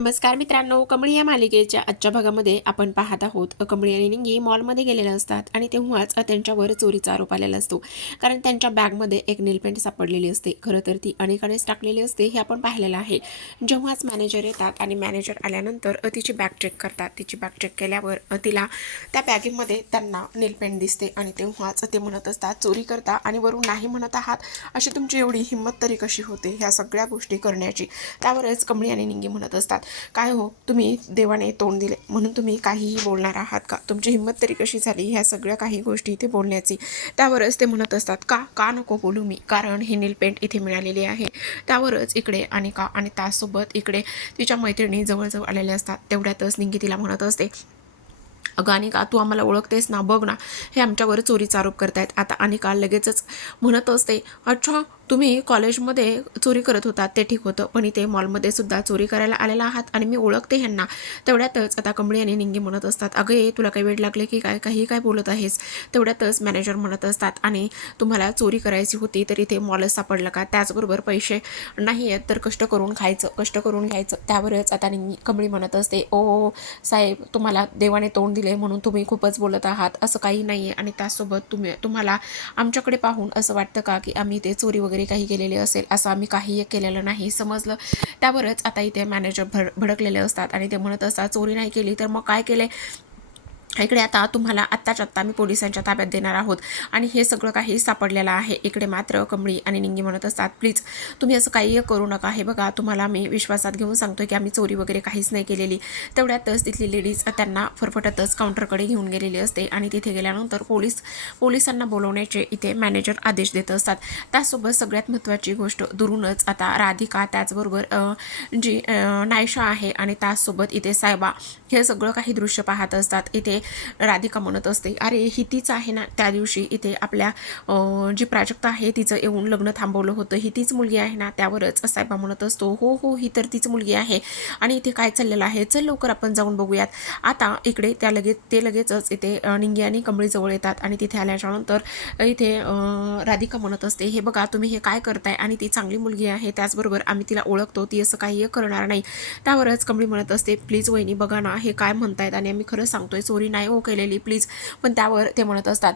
नमस्कार मित्रांनो कमळी या मालिकेच्या आजच्या भागामध्ये आपण पाहत आहोत कमळी आणि निंगी मॉलमध्ये गेलेले असतात आणि तेव्हाच त्यांच्यावर चोरीचा आरोप आलेला असतो. कारण त्यांच्या बॅगमध्ये एक नेलपेंट सापडलेली असते. खरं तर ती अनेकानेच टाकलेली असते हे आपण पाहिलेलं आहे. जेव्हाच मॅनेजर येतात आणि मॅनेजर आल्यानंतर तिची बॅग चेक करतात. तिची बॅग चेक केल्यावर अ, तिला त्या बॅगेमध्ये त्यांना नेलपेंट दिसते आणि तेव्हाच ते म्हणत असतात चोरी करता आणि वरून नाही म्हणत आहात? अशी तुमची एवढी हिंमत तरी कशी होते? ह्या सगळ्या गोष्टी करण्याची. त्यावरच कमळी आणि निंगी म्हणत असतात. काय हो तुम्ही देवाने तोंड दिले म्हणून तुम्ही काहीही बोलणार आहात का? तुमची हिंमत तरी कशी झाली? ह्या सगळ्या काही गोष्टी इथे बोलण्याची. त्यावरच ते म्हणत असतात का का नको बोलू मी? कारण ही नीलपेंट इथे मिळालेली आहे. त्यावरच इकडे अनिका आणि त्यासोबत इकडे तिच्या मैत्रिणी जवळजवळ आलेल्या असतात. तेवढ्यातच निंगी तिला म्हणत असते अगं अनिका तू आम्हाला ओळखतेस ना? बघ ना हे आमच्यावर चोरीचा आरोप करतायत. आता अनिका लगेचच म्हणत असते अच्छा तुम्ही कॉलेजमध्ये चोरी करत होता ते ठीक होतं. पण इथे मॉलमध्ये सुद्धा चोरी करायला आलेला आहात आणि मी ओळखते ह्यांना. तेवढ्यातच आता कंबळी आणि निंगी म्हणत असतात अगं ये तुला काही वेळ लागले की काय? काही काय बोलत आहेस? तेवढ्यातच मॅनेजर म्हणत असतात आणि तुम्हाला चोरी करायची होती तर इथे मॉलच सापडलं का? त्याचबरोबर पैसे नाही आहेत तर कष्ट करून खायचं कष्ट करून घ्यायचं. त्यावरच आता निंगी कंबळी म्हणत असते ओ साहेब तुम्हाला देवाने तोंड दिले म्हणून तुम्ही खूपच बोलत आहात असं काही नाही आहे आणि त्यासोबत तुम्ही तुम्हाला आमच्याकडे पाहून असं वाटतं का की आम्ही ते चोरी वगैरे काही केलेली असेल असं आम्ही काही केलेलं नाही. समजलं? त्यावरच आता इथे मॅनेजर भड भडकलेले असतात आणि ते म्हणत असतात चोरी नाही केली तर मग काय केले इकडे आता तुम्हाला आत्ताच आत्ता मी पोलिसांच्या ताब्यात देणार आहोत. आणि हे सगळं काही सापडलेलं आहे. इकडे मात्र कमळी आणि निंगी म्हणत असतात प्लीज तुम्ही असं काही करू नका. हे बघा तुम्हाला मी विश्वासात घेऊन सांगतोय की आम्ही चोरी वगैरे काहीच नाही केलेली. तेवढ्यातच तिथली लेडीज त्यांना फरफटतच काउंटरकडे घेऊन गेलेली असते आणि तिथे गेल्यानंतर पोलीस पोलिसांना बोलवण्याचे इथे मॅनेजर आदेश देत असतात. त्यासोबत सगळ्यात महत्त्वाची गोष्ट दुरूनच आता राधिका त्याचबरोबर जी नायशा आहे आणि त्याचसोबत इथे सायबा हे सगळं काही दृश्य पाहत असतात. इथे राधिका म्हणत असते अरे ही तीच आहे ना त्या दिवशी इथे आपल्या जी प्राजक्ता आहे तिचं येऊन लग्न थांबवलं होतं. ही तीच मुलगी आहे ना त्यावरच साहेबा म्हणत असतो. हो हो ही तर तीच मुलगी आहे. आणि इथे काय चाललेलं आहे? चल लवकर आपण जाऊन बघूयात. आता इकडे त्या लगेच ते लगेचच इथे निंगी आणि कमळीजवळ येतात. आणि तिथे आल्याच्यानंतर इथे राधिका म्हणत असते हे बघा तुम्ही हे काय करताय? आणि ती चांगली मुलगी आहे त्याचबरोबर आम्ही तिला ओळखतो ती असं काही करणार नाही. त्यावरच कमळी म्हणत असते प्लीज वहिनी बघा ना हे काय म्हणतायत? आणि आम्ही खरं सांगतोय चोरी नाही नाही हो केलेली प्लीज पण त्यावर ते म्हणत असतात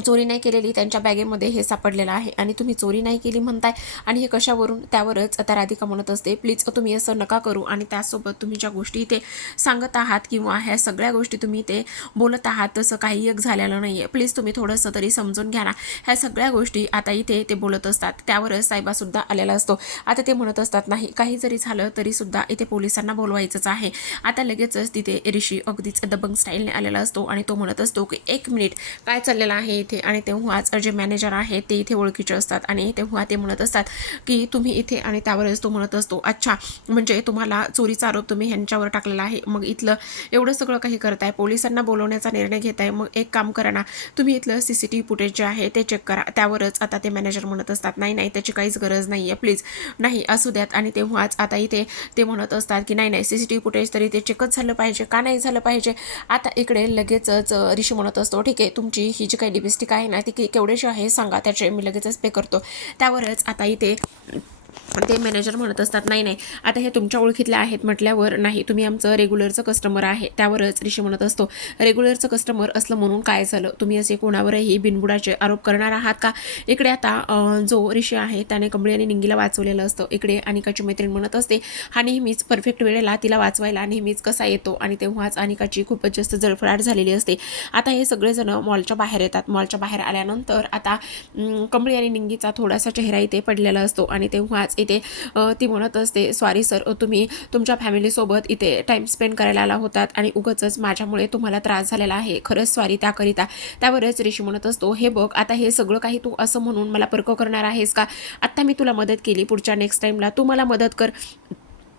चोरी नाही केलेली त्यांच्या बॅगेमध्ये हे सापडलेलं आहे आणि तुम्ही चोरी नाही केली म्हणताय आणि हे कशावरून त्यावरच आता राधिका म्हणत असते प्लीज तुम्ही असं नका करू आणि त्यासोबत तुम्ही ज्या गोष्टी इथे सांगत आहात किंवा ह्या सगळ्या गोष्टी तुम्ही इथे बोलत आहात तसं काही एक झालेलं नाही आहे प्लीज तुम्ही थोडंसं तरी समजून घ्या ना. ह्या सगळ्या गोष्टी आता इथे ते बोलत असतात. त्यावरच साहेबासुद्धा आलेला असतो. आता ते म्हणत असतात नाही काही जरी झालं तरीसुद्धा इथे पोलिसांना बोलवायचंच आहे. आता लगेचच तिथे ऋषी अगदीच दबंग स्टाईलने आलेला असतो आणि तो म्हणत असतो की एक मिनिट काय चाललेलं आहे इथे आणि तेव्हाच जे मॅनेजर आहे ते इथे ओळखीचे असतात आणि तेव्हा ते म्हणत असतात की तुम्ही इथे आणि त्यावरच तो म्हणत असतो अच्छा म्हणजे तुम्हाला चोरीचा आरोप तुम्ही ह्यांच्यावर टाकलेला आहे. मग इथलं एवढं सगळं काही करताय पोलिसांना बोलवण्याचा निर्णय घेताय मग एक काम करा ना तुम्ही इथलं C C T V footage जे आहे ते चेक करा त्यावरच आता ते मॅनेजर म्हणत असतात नाही नाही त्याची काहीच गरज नाही आहे प्लीज नाही असू द्यात. आणि तेव्हाच आता इथे ते म्हणत असतात की नाही नाही C C T V footage तरी ते चेकच झालं पाहिजे का नाही झालं पाहिजे? आता इकडे लगेचच ऋषी म्हणत असतो ठीक आहे तुमची ही जी काही लिपस्टिक आहे ना ती के- आहे सांगा त्याचे मी लगेचच पे करतो. त्यावरच आता इथे ते मॅनेजर म्हणत असतात नाही नाही आता हे तुमच्या ओळखीतले आहेत म्हटल्यावर नाही तुम्ही आमचं रेग्युलरचं कस्टमर आहे त्यावरच ऋषी म्हणत असतो रेग्युलरचं कस्टमर असलं म्हणून काय झालं? तुम्ही असे कोणावरही बिनबुडाचे आरोप करणार आहात का? इकडे आता जो ऋषी आहे त्याने कंबळी आणि निंगीला वाचवलेलं असतं. इकडे अनिकाची मैत्रीण म्हणत असते हा नेहमीच परफेक्ट वेळेला तिला वाचवायला नेहमीच कसा येतो? आणि तेव्हाच अनिकाची खूपच जास्त जळफळाट झालेली असते. आता हे सगळेजण मॉलच्या बाहेर येतात. मॉलच्या बाहेर आल्यानंतर आता कंबळी आणि निंगीचा थोडासा चेहरा इथे पडलेला असतो आणि तेव्हा आज इथे ती म्हणत असते सॉरी सर तुम्ही तुमच्या फॅमिलीसोबत इथे टाईम स्पेंड करायला आला होतात आणि उगच माझ्यामुळे तुम्हाला त्रास झालेला आहे. खरंच सॉरी त्याकरिता. त्यावरच ऋषी म्हणत असतो हे बघ आता हे सगळं काही तू असं म्हणून मला पर्क करणार आहेस का? आत्ता मी तुला मदत केली पुढच्या नेक्स्ट टाईमला तू मला मदत कर.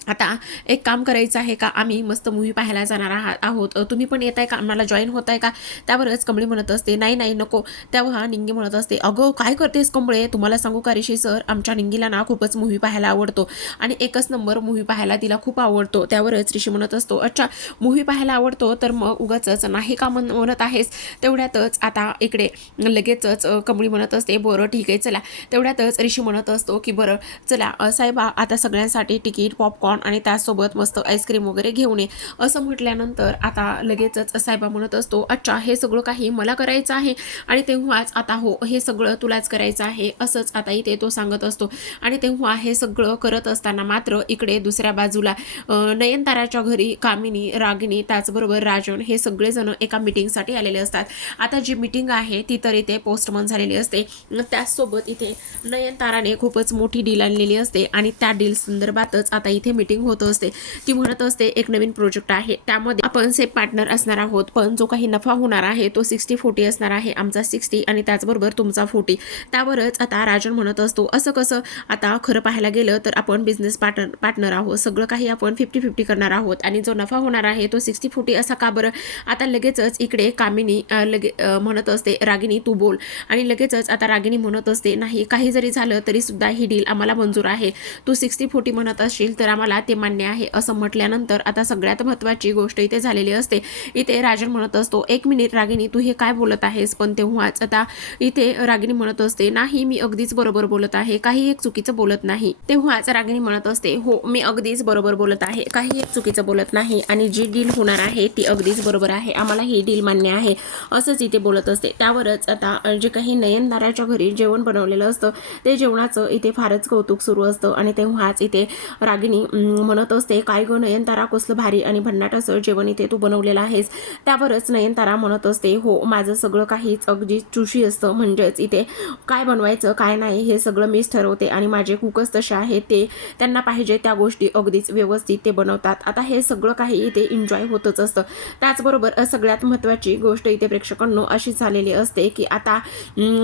आता एक काम करायचं आहे का? आम्ही मस्त मूवी पाहायला जाणार आहात. आहोत तुम्ही पण येत आहे का? आम्हाला जॉईन होत आहे का? त्यावरच कमळी म्हणत असते नाही नाही नको. तेव्हा निंगी म्हणत असते अगं काय करतेस कमळे? तुम्हाला सांगू का ऋषी सर? आमच्या निंगीला ना खूपच मूवी पाहायला आवडतो आणि एकच नंबर मूवी पाहायला तिला खूप आवडतो. त्यावरच ऋषी म्हणत असतो अच्छा मूवी पाहायला आवडतो तर मग उगाच नाही का म्हण म्हणत आहेस? तेवढ्यातच आता इकडे लगेचच कमळी म्हणत असते बरं ठीक आहे चला. तेवढ्यातच ऋषी म्हणत असतो की बरं चला साहेबा आता सगळ्यांसाठी तिकीट पॉपकॉर्न पॉपकॉर्न आणि त्यासोबत मस्त आईस्क्रीम वगैरे घेऊन ये. असं म्हटल्यानंतर आता लगेचच साहेबा म्हणत असतो अच्छा हे सगळं काही मला करायचं आहे आणि तेव्हाच आता हो हे सगळं तुलाच करायचं आहे असंच आता इथे तो सांगत असतो. आणि तेव्हा हे सगळं करत असताना मात्र इकडे दुसऱ्या बाजूला नयनताराच्या घरी कामिनी रागिनी त्याचबरोबर राजन हे सगळेजण एका मिटिंगसाठी आलेले असतात. आता जी मिटिंग आहे ती तर इथे पोस्टमन झालेली असते. त्याचसोबत इथे नयनताराने खूपच मोठी डील आणलेली असते आणि त्या डील संदर्भातच आता इथे मीटिंग होत असते. ती म्हणत असते एक नवीन प्रोजेक्ट आहे. त्यामध्ये आपण सेफ पार्टनर असणार आहोत. पण जो काही नफा होणार आहे तो सिक्स्टी फोर्टी असणार आहे. आमचा सिक्स्टी आणि त्याचबरोबर तुमचा फोर्टी त्यावरच आता राजन म्हणत असतो असं कसं? आता खरं पाहायला गेलं तर आपण बिझनेस पार्टनर पार्टनर आहोत. सगळं काही आपण फिफ्टी फिफ्टी करणार आहोत. आणि जो नफा होणार आहे तो सिक्स्टी फोर्टी असा का बरं? आता लगेचच इकडे कामिनी लगे म्हणत असते रागिनी तू बोल. आणि लगेचच आता रागिनी म्हणत असते नाही काही जरी झालं तरी सुद्धा ही डील आम्हाला मंजूर आहे. तू सिक्स्टी फोर्टी म्हणत असशील तर आम्हाला ते मान्य आहे असं म्हटल्यानंतर आता सगळ्यात महत्त्वाची गोष्ट इथे झालेली असते. इथे राजन म्हणत असतो एक मिनिट रागिनी तू हे काय बोलत आहेस? पण तेव्हाच आता इथे रागिनी म्हणत असते नाही मी अगदीच बरोबर बोलत आहे काही एक चुकीचं बोलत नाही. तेव्हाच रागिनी म्हणत असते हो मी अगदीच बरोबर बोलत आहे काही एक चुकीचं बोलत नाही आणि जी डील होणार आहे ती अगदीच बरोबर आहे आम्हाला ही डील मान्य आहे असंच इथे बोलत असते. त्यावरच आता जे काही नयनदाराच्या घरी जेवण बनवलेलं असतं ते जेवणाचं इथे फारच कौतुक सुरू असतं आणि तेव्हाच इथे रागिणी म्हणत असते काय गं नयनतारा कसलं भारी आणि भन्नाट असं जेवण इथे तू बनवलेलं आहेस. त्यावरच नयनतारा म्हणत असते हो माझं सगळं काहीच अगदी चुशी असतं म्हणजेच इथे काय बनवायचं काय नाही हे सगळं मीच ठरवते आणि माझे कुकच तसे आहेत ते त्यांना पाहिजे त्या गोष्टी अगदीच व्यवस्थित ते बनवतात. आता हे सगळं काही इथे एन्जॉय होतच असतं. त्याचबरोबर सगळ्यात महत्त्वाची गोष्ट इथे प्रेक्षकांनो अशी झालेली असते की आता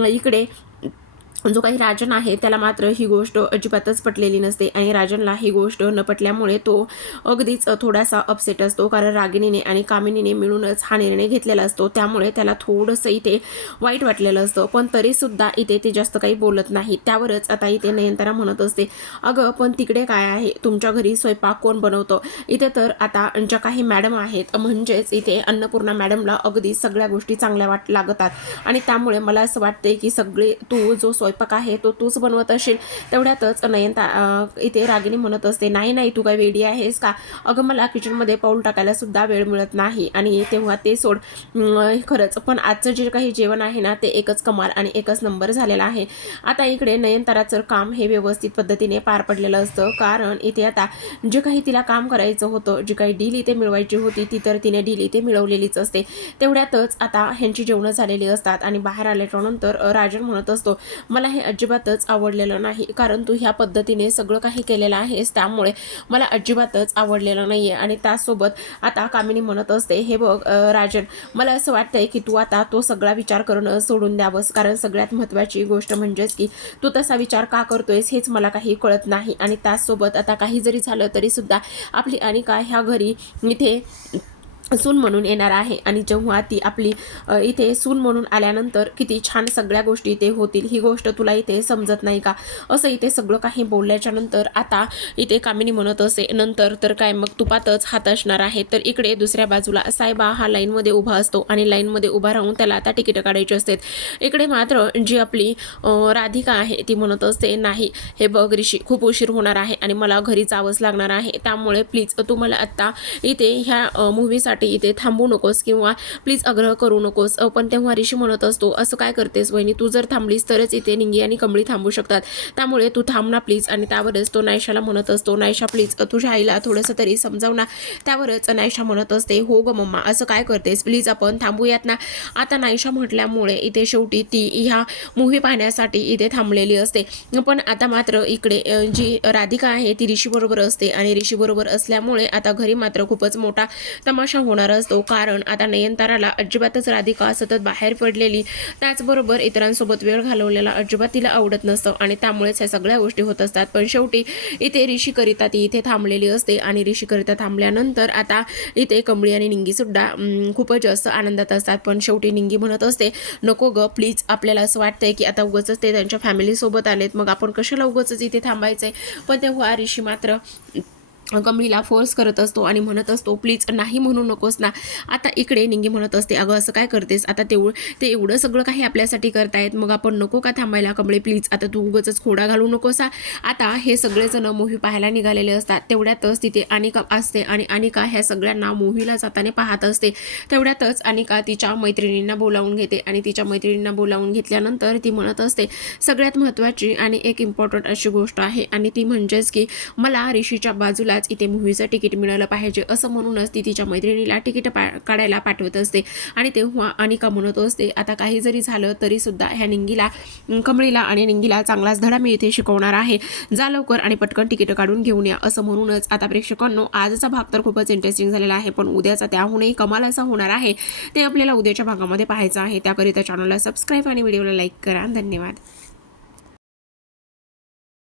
इकडे जो काही राजन आहे त्याला मात्र ही गोष्ट अजिबातच पटलेली नसते आणि राजनला ही गोष्ट न पटल्यामुळे तो अगदीच थोडासा अपसेट असतो. कारण रागिणीने आणि कामिनीने मिळूनच हा निर्णय घेतलेला असतो. त्यामुळे त्याला थोडंसं इथे वाईट वाटलेलं असतं. पण तरीसुद्धा इथे ते जास्त काही बोलत नाही. त्यावरच आता इथे नयनतारा म्हणत असते अगं पण तिकडे काय आहे? तुमच्या घरी स्वयंपाक कोण बनवतं? इथे तर आता ज्या काही मॅडम आहेत म्हणजेच इथे अन्नपूर्णा मॅडमला अगदी सगळ्या गोष्टी चांगल्या वाट लागतात. आणि त्यामुळे मला असं वाटतंय की सगळे तू जो स्वयंपाक आहे तो तूच बनवत असेल. तेवढ्यातच नयनता इथे रागिनी म्हणत असते नाही नाही तू काय वेडी आहेस का? अगं मला किचनमध्ये पाऊल टाकायला सुद्धा वेळ मिळत नाही. आणि तेव्हा ते सोड खरंच पण आजचं जे काही जेवण आहे ना ते एकच कमाल आणि एकच नंबर झालेला आहे. आता इकडे नयनताराचं काम हे व्यवस्थित पद्धतीने पार पडलेलं असतं. कारण इथे आता जे काही तिला काम करायचं होतं जी काही डील इथे मिळवायची होती ती तर तिने डील इथे मिळवलेलीच असते. तेवढ्यातच आता ह्यांची जेवणं झालेली असतात आणि बाहेर आल्याच्यानंतर राजन म्हणत असतो मला मला हे अजिबातच आवडलेलं नाही. कारण तू ह्या पद्धतीने सगळं काही केलेलं आहेस त्यामुळे मला अजिबातच आवडलेलं नाही आहे आणि त्याचसोबत आता कामिनी म्हणत असते हे बघ राजन मला असं वाटतंय की तू आता तो सगळा विचार करणं सोडून द्यावंस कारण सगळ्यात महत्त्वाची गोष्ट म्हणजेच की तू तसा विचार का करतोयस हेच मला काही कळत नाही. आणि त्याचसोबत आता काही जरी झालं तरीसुद्धा आपली आणि काय ह्या घरी इथे सून म्हणून येणार आहे. आणि जेव्हा ती आपली इथे सून म्हणून आल्यानंतर किती छान सगळ्या गोष्टी इथे होतील. ही गोष्ट तुला इथे समजत नाही का? असं इथे सगळं काही बोलल्याच्या नंतर आता इथे कामिनी म्हणत असे नंतर तर काय मग तुपातच हात असणार आहे. तर इकडे दुसऱ्या बाजूला साहेबा हा लाईनमध्ये उभा असतो आणि लाईनमध्ये उभा राहून त्याला आता तिकीटं काढायची असतात. इकडे मात्र जी आपली राधिका आहे ती म्हणत असते नाही हे बघ ऋषी खूप उशीर होणार आहे आणि मला घरी जावंच लागणार आहे. त्यामुळे प्लीज तू मला आत्ता इथे ह्या मूवीसाठी इथे थांबू नकोस किंवा प्लीज आग्रह करू नकोस. पण तेव्हा ऋषी म्हणत असतो असं काय करतेस वहिनी? तू जर थांबलीस तरच इथे निंगी आणि कमळी थांबू शकतात. त्यामुळे तू थांब ना प्लीज आणि त्यावरच तो नायशाला म्हणत असतो नायशा प्लीज तुझ्या आईला थोडंसं तरी समजाव ना. त्यावरच नायशा म्हणत असते हो ग मम्मा असं काय करतेस? प्लीज आपण थांबूयात ना. आता नायशा म्हटल्यामुळे इथे शेवटी ती ह्या मूव्ही पाहण्यासाठी इथे थांबलेली असते. पण आता मात्र इकडे जी राधिका आहे ती ऋषीबरोबर असते आणि ऋषीबरोबर असल्यामुळे आता घरी मात्र खूपच मोठा तमाशा होणार असतो. कारण आता नयनताराला अजिबातच राधिका सतत बाहेर पडलेली त्याचबरोबर इतरांसोबत वेळ घालवलेला अजिबात तिला आवडत नसतं आणि त्यामुळेच ह्या सगळ्या गोष्टी होत असतात. पण शेवटी इथे ऋषीकरिता ती इथे थांबलेली असते आणि ऋषीकरिता थांबल्यानंतर आता इथे कमळी आणि निंगी सुद्धा खूपच जास्त आनंदात असतात. पण शेवटी निंगी म्हणत असते नको ग प्लीज आपल्याला असं वाटतंय की आता उगाच ते त्यांच्या फॅमिलीसोबत आलेत. मग आपण कशाला उगाच इथे थांबायचंय? पण तेव्हा ऋषी मात्र कमळीला फोर्स करत असतो आणि म्हणत असतो प्लीज नाही म्हणू नकोस ना. आता इकडे निंगी म्हणत असते अगं असं काय करतेस? आता तेवढं ते एवढं सगळं काही आपल्यासाठी करतायत मग आपण नको का थांबायला कमळे? प्लीज आता तू उगच खोडा घालू नकोसा आता हे सगळेजण मूव्ही पाहायला निघालेले असतात. तेवढ्यातच तिथे अनिका असते आणि अनिका ह्या सगळ्यांना मूव्हीला जाताना पाहत असते. तेवढ्यातच अनिका तिच्या मैत्रिणींना बोलावून घेते आणि तिच्या मैत्रिणींना बोलावून घेतल्यानंतर ती म्हणत असते सगळ्यात महत्त्वाची आणि एक इम्पॉर्टंट अशी गोष्ट आहे आणि ती म्हणजेच की मला ऋषीच्या बाजूलाच इथे मूव्हीचं तिकीट मिळालं पाहिजे असं म्हणूनच ती तिच्या मैत्रिणीला तिकीट पा काढायला पाठवत असते. आणि तेव्हा अनिका म्हणत असते आता काही जरी झालं तरीसुद्धा ह्या निंगीला कमळीला आणि निंगीला चांगलाच धडा मी इथे शिकवणार आहे. जा लवकर आणि पटकन तिकीट काढून घेऊन या असं म्हणूनच आता प्रेक्षकांनो आजचा भाग तर खूपच इंटरेस्टिंग झालेला आहे पण उद्याचा त्याहूनही कमाल असा होणार आहे. ते आपल्याला उद्याच्या भागामध्ये पाहायचं आहे. त्याकरिता चॅनलला सबस्क्राईब आणि व्हिडिओला लाईक करा. धन्यवाद.